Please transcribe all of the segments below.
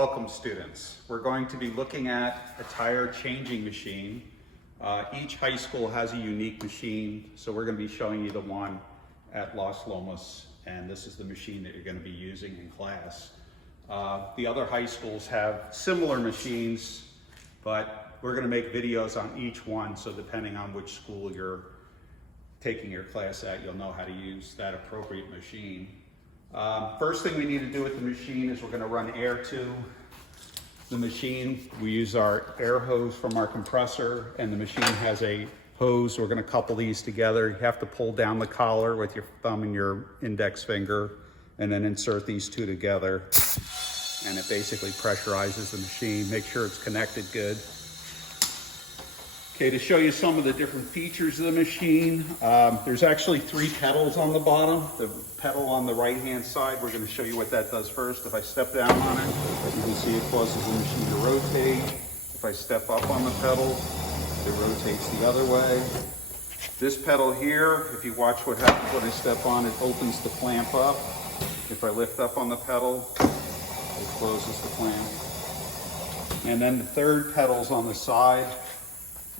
Welcome students. We're going to be looking at a tire changing machine. Each high school has a unique machine, so we're going to be showing you the one at Los Lomas, and this is the machine that you're going to be using in class. The other high schools have similar machines, but we're going to make videos on each one, so depending on which school you're taking your class at, you'll know how to use that appropriate machine. First thing we need to do with the machine is we're going to run air to the machine. We use our air hose from our compressor, and the machine has a hose. We're going to couple these together. You have to pull down the collar with your thumb and your index finger, and then insert these two together. And it basically pressurizes the machine. Make sure it's connected good. Okay, to show you some of the different features of the machine, there's actually 3 pedals on the bottom. The pedal on the right-hand side, we're going to show you what that does first. If I step down on it, you can see it causes the machine to rotate. If I step up on the pedal, it rotates the other way. This pedal here, if you watch what happens when I step on it, opens the clamp up. If I lift up on the pedal, it closes the clamp. And then the third pedal's on the side.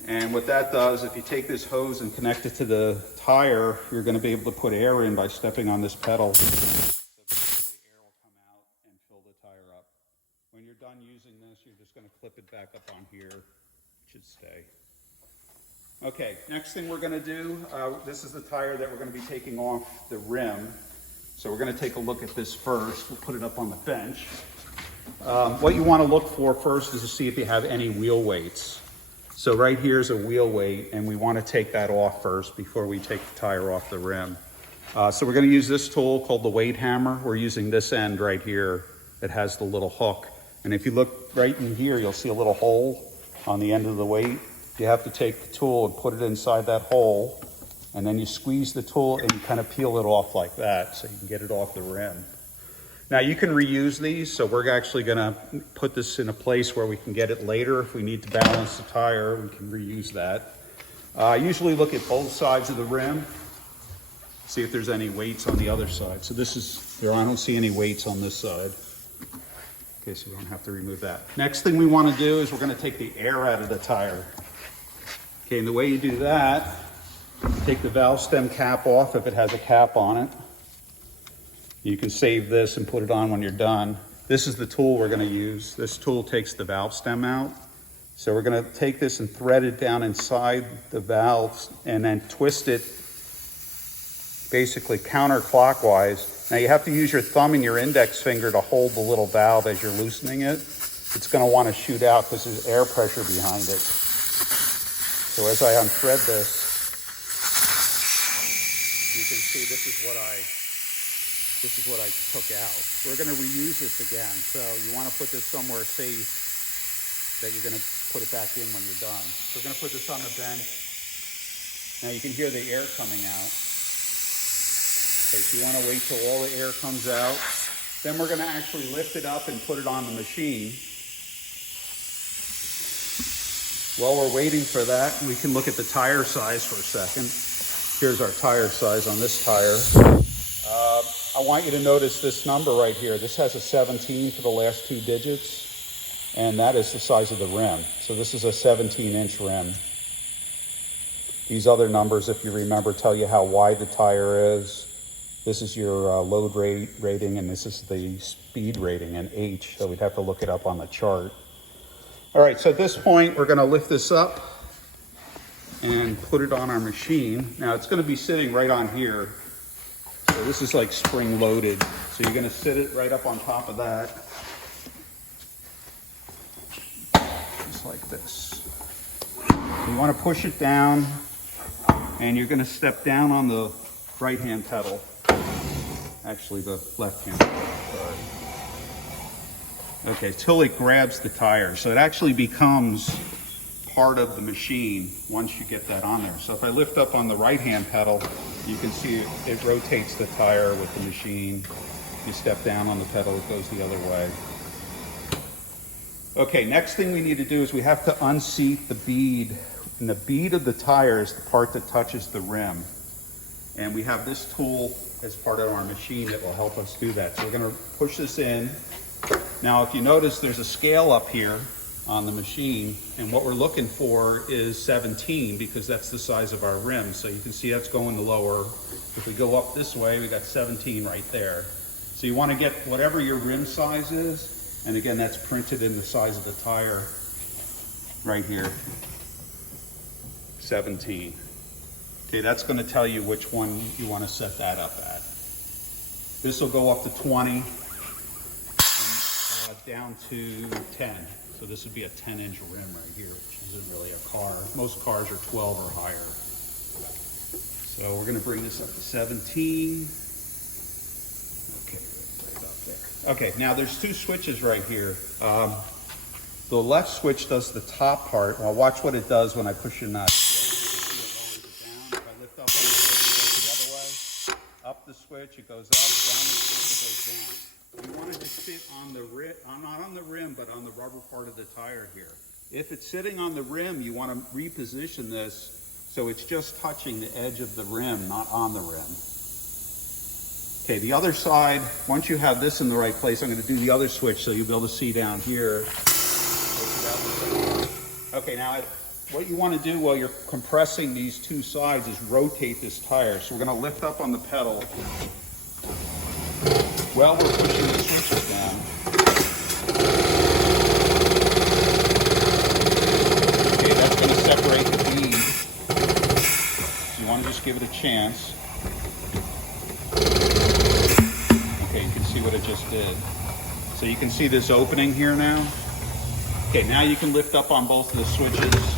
And what that does, if you take this hose and connect it to the tire, you're going to be able to put air in by stepping on this pedal. So basically air will come out and fill the tire up. When you're done using this, you're just going to clip it back up on here. It should stay. Okay, next thing we're going to do, this is the tire that we're going to be taking off the rim. So we're going to take a look at this first. We'll put it up on the bench. What you want to look for first is to see if you have any wheel weights. So right here is a wheel weight, and we want to take that off first before we take the tire off the rim. So we're going to use this tool called the weight hammer. We're using this end right here that has the little hook. And if you look right in here, you'll see a little hole on the end of the weight. You have to take the tool and put it inside that hole, and then you squeeze the tool and you kind of peel it off like that so you can get it off the rim. Now you can reuse these, so we're actually gonna put this in a place where we can get it later. If we need to balance the tire, we can reuse that. I usually look at both sides of the rim, see if there's any weights on the other side. So this is, there, I don't see any weights on this side. Okay, so we don't have to remove that. Next thing we wanna do is we're gonna take the air out of the tire. Okay, and the way you do that, take the valve stem cap off if it has a cap on it. You can save this and put it on when you're done. This is the tool we're going to use. This tool takes the valve stem out. So we're going to take this and thread it down inside the valves and then twist it basically counterclockwise. Now you have to use your thumb and your index finger to hold the little valve as you're loosening it. It's going to want to shoot out because there's air pressure behind it. So as I unthread this, you can see this is what I took out. We're going to reuse this again, so you want to put this somewhere safe that you're going to put it back in when you're done. So we're going to put this on the bench. Now you can hear the air coming out. Okay, so you want to wait till all the air comes out. Then we're going to actually lift it up and put it on the machine. While we're waiting for that, we can look at the tire size for a second. Here's our tire size on this tire. I want you to notice this number right here. This has a 17 for the last 2 digits, and that is the size of the rim. So this is a 17-inch rim. These other numbers, if you remember, tell you how wide the tire is. This is your load rating, and this is the speed rating in H, so we'd have to look it up on the chart. All right, so at this point, we're gonna lift this up and put it on our machine. Now it's gonna be sitting right on here. So this is like spring loaded. So you're gonna sit it right up on top of that. Just like this. You wanna push it down, and you're gonna step down on the right-hand pedal. Actually, the left-hand pedal, sorry. Okay, till it grabs the tire. So it actually becomes part of the machine once you get that on there. So if I lift up on the right-hand pedal, you can see it rotates the tire with the machine. You step down on the pedal, it goes the other way. Okay, next thing we need to do is we have to unseat the bead. And the bead of the tire is the part that touches the rim. And we have this tool as part of our machine that will help us do that. So we're gonna push this in. Now, if you notice, there's a scale up here on the machine, and what we're looking for is 17 because that's the size of our rim. So you can see that's going the lower. If we go up this way, we got 17 right there. So you want to get whatever your rim size is, and again, that's printed in the size of the tire right here, 17. Okay, that's going to tell you which one you want to set that up at. This will go up to 20 and down to 10. So this would be a 10-inch rim right here, which isn't really a car. Most cars are 12 or higher. So we're going to bring this up to 17. Okay, right up there. Okay, now there's two switches right here. The left switch does the top part. Well, watch what it does when I push a nut. If I lift up on the switch, it goes the other way. Up the switch, it goes up. Down the switch, it goes down. We want it to sit on the rim, not on the rim, but on the rubber part of the tire here. If it's sitting on the rim, you want to reposition this so it's just touching the edge of the rim, not on the rim. Okay, the other side, once you have this in the right place, I'm going to do the other switch so you'll be able to see down here. Okay, now what you want to do while you're compressing these two sides is rotate this tire. So we're going to lift up on the pedal while we're pushing the switches down. Okay, that's going to separate the bead. So you want to just give it a chance. Okay, you can see what it just did. So you can see this opening here now. Okay, now you can lift up on both of the switches,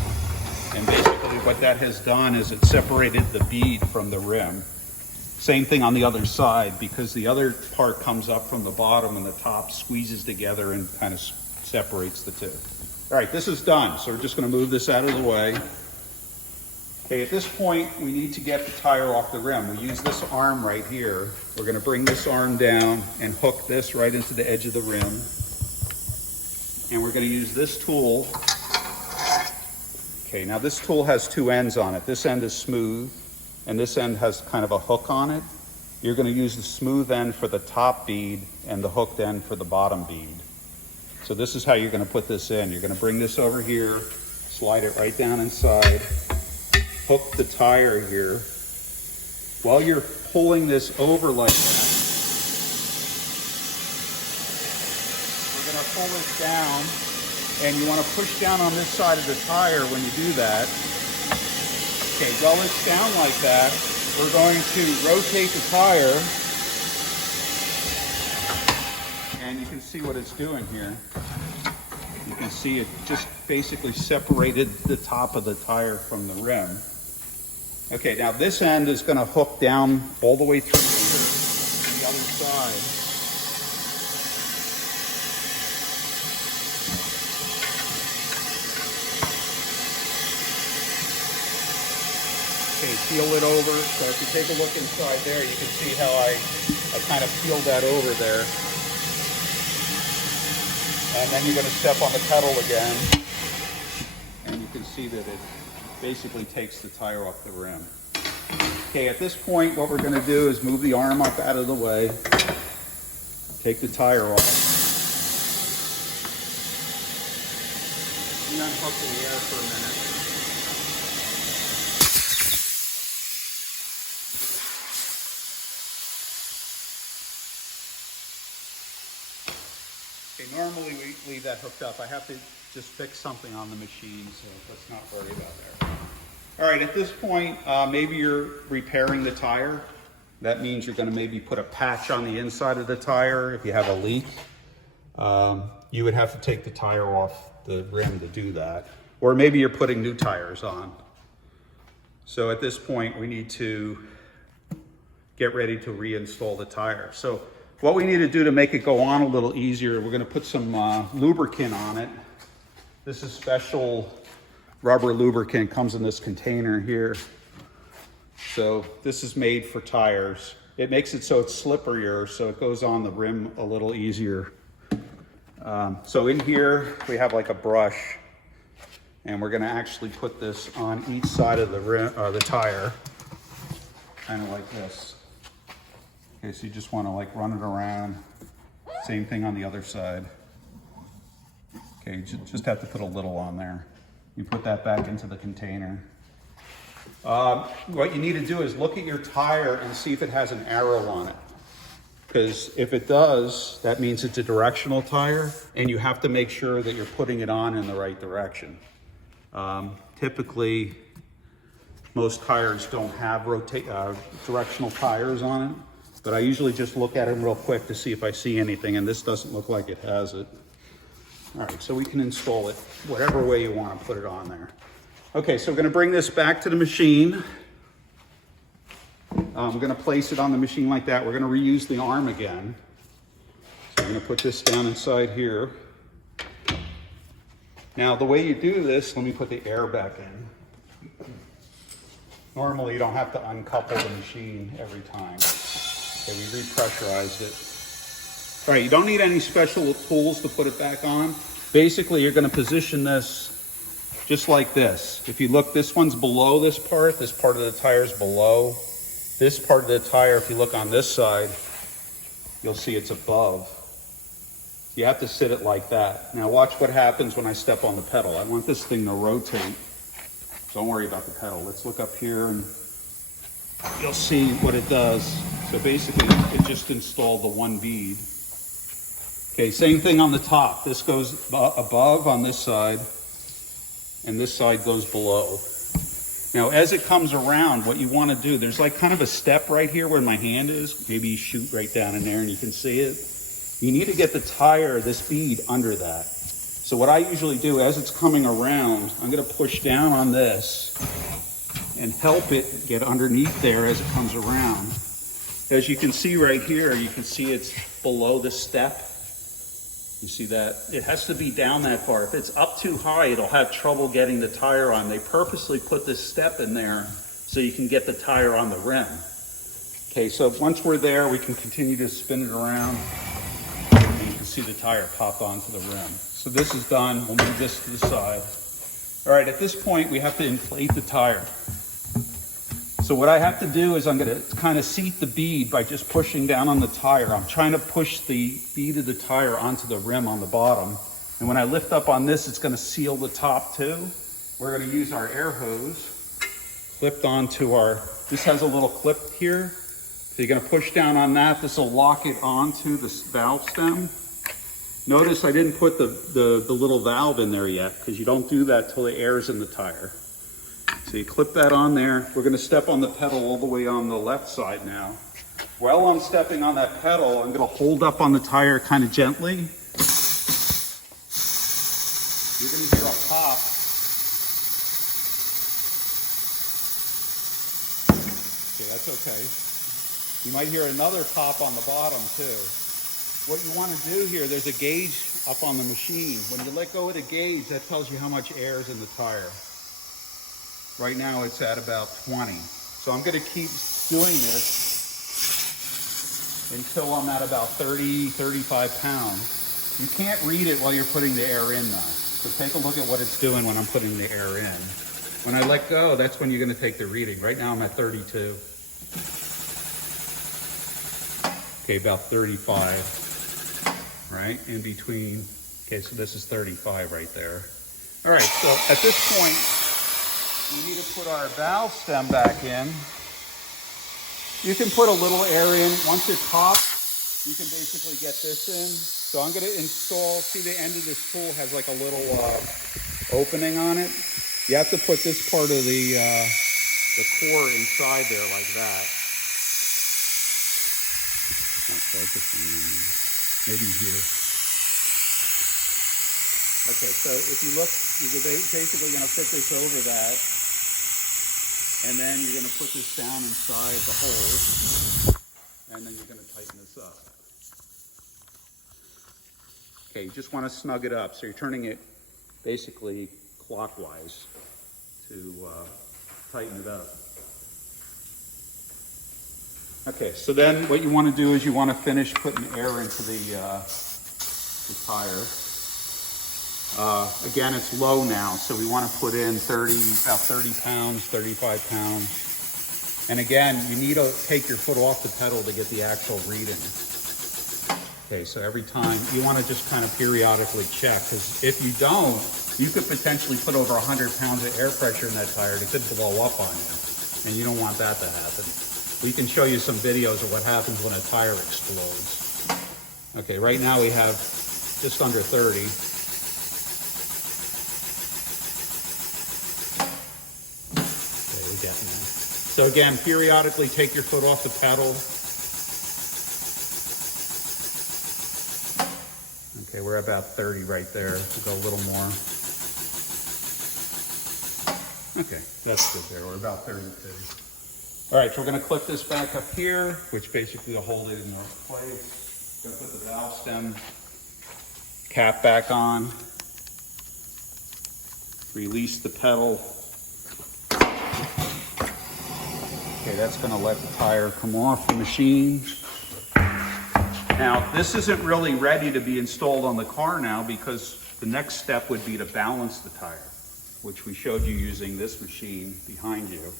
and basically what that has done is it separated the bead from the rim. Same thing on the other side, because the other part comes up from the bottom and the top squeezes together and kind of separates the two. All right, this is done, so we're just going to move this out of the way. Okay, at this point, we need to get the tire off the rim. We use this arm right here. We're going to bring this arm down and hook this right into the edge of the rim. And we're going to use this tool. Okay, now this tool has two ends on it. This end is smooth, and this end has kind of a hook on it. You're going to use the smooth end for the top bead and the hooked end for the bottom bead. So this is how you're going to put this in. You're going to bring this over here, slide it right down inside, hook the tire here. While you're pulling this over like that, pull this down, and you want to push down on this side of the tire when you do that. Okay, while it's down like that, we're going to rotate the tire, and you can see what it's doing here. You can see it just basically separated the top of the tire from the rim. Okay, now this end is going to hook down all the way through here to the other side. Okay, peel it over. So if you take a look inside there, you can see how I kind of peeled that over there. And then you're going to step on the pedal again. And you can see that it basically takes the tire off the rim. Okay, at this point, what we're going to do is move the arm up out of the way. Take the tire off. And unhook the air for a minute. Okay, normally we leave that hooked up. I have to just fix something on the machine, so let's not worry about that. All right, at this point, maybe you're repairing the tire. That means you're going to maybe put a patch on the inside of the tire if you have a leak. You would have to take the tire off the rim to do that. Or maybe you're putting new tires on. So at this point, we need to get ready to reinstall the tire. So what we need to do to make it go on a little easier, we're going to put some lubricant on it. This is special rubber lubricant, comes in this container here. So this is made for tires. It makes it so it's slipperier, so it goes on the rim a little easier. So in here, we have like a brush, and we're going to actually put this on each side of the rim, or the tire, kind of like this. Okay, so you just want to like run it around. Same thing on the other side. Okay, you just have to put a little on there. You put that back into the container. What you need to do is look at your tire and see if it has an arrow on it. Because if it does, that means it's a directional tire, and you have to make sure that you're putting it on in the right direction. Typically, most tires don't have directional tires on it, but I usually just look at them real quick to see if I see anything, and this doesn't look like it has it. All right, so we can install it whatever way you want to put it on there. Okay, so we're going to bring this back to the machine. I'm going to place it on the machine like that. We're going to reuse the arm again. So I'm going to put this down inside here. Now, the way you do this, let me put the air back in. Normally, you don't have to uncouple the machine every time. Okay, we repressurized it. All right, you don't need any special tools to put it back on. Basically, you're going to position this just like this. If you look, this one's below this part of the tire is below. This part of the tire, if you look on this side, you'll see it's above. You have to sit it like that. Now watch what happens when I step on the pedal. I want this thing to rotate. Don't worry about the pedal. Let's look up here and you'll see what it does. So basically, it just installed the one bead. Okay, same thing on the top. This goes above on this side, and this side goes below. Now, as it comes around, what you want to do, there's like kind of a step right here where my hand is. Maybe you shoot right down in there and you can see it. You need to get the tire, this bead, under that. So what I usually do, as it's coming around, I'm going to push down on this and help it get underneath there as it comes around. As you can see right here, you can see it's below the step. You see that? It has to be down that far. If it's up too high, it'll have trouble getting the tire on. They purposely put this step in there so you can get the tire on the rim. Okay, so once we're there, we can continue to spin it around, and you can see the tire pop onto the rim. So this is done. We'll move this to the side. All right, at this point, we have to inflate the tire. So what I have to do is I'm going to kind of seat the bead by just pushing down on the tire. I'm trying to push the bead of the tire onto the rim on the bottom. And when I lift up on this, it's going to seal the top too. We're going to use our air hose clipped onto our, this has a little clip here. So you're going to push down on that. This will lock it onto the valve stem. Notice I didn't put the little valve in there yet because you don't do that till the air's in the tire. So you clip that on there. We're going to step on the pedal all the way on the left side now. While I'm stepping on that pedal, I'm going to hold up on the tire kind of gently. You're going to hear a pop. Okay, that's okay. You might hear another pop on the bottom too. What you want to do here, there's a gauge up on the machine. When you let go of the gauge, that tells you how much air is in the tire. Right now it's at about 20. So I'm going to keep doing this until I'm at about 30, 35 pounds. You can't read it while you're putting the air in though. So take a look at what it's doing when I'm putting the air in. When I let go, that's when you're going to take the reading. Right now I'm at 32. Okay, about 35, right? In between. Okay, so this is 35 right there. All right, so at this point, we need to put our valve stem back in. You can put a little air in. Once it pops, you can basically get this in. So I'm going to install, see the end of this tool has like a little opening on it. You have to put this part of the core inside there like that. Maybe here. Okay, so if you look, you're basically going to fit this over that. And then you're going to put this down inside the hole, and then you're going to tighten this up. Okay, you just want to snug it up. So you're turning it basically clockwise to tighten it up. Okay, so then what you want to do is you want to finish putting air into the tire. Again, it's low now, so we want to put in about 30 pounds, 35 pounds. And again, you need to take your foot off the pedal to get the actual reading. Okay, so every time, you want to just kind of periodically check, because if you don't, you could potentially put over 100 pounds of air pressure in that tire and it could blow up on you, and you don't want that to happen. We can show you some videos of what happens when a tire explodes. Okay, right now we have just under 30. Okay, we're getting there. So again, periodically take your foot off the pedal. Okay, we're about 30 right there. We'll go a little more. Okay, that's good there. We're about 32. All right, so we're gonna clip this back up here, which basically will hold it in place. Gonna put the valve stem cap back on. Release the pedal. Okay, that's gonna let the tire come off the machine. Now, this isn't really ready to be installed on the car now because the next step would be to balance the tire, which we showed you using this machine behind you.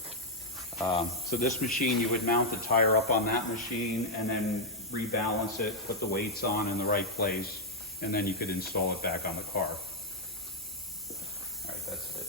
So this machine, you would mount the tire up on that machine and then rebalance it, put the weights on in the right place, and then you could install it back on the car. All right, that's it.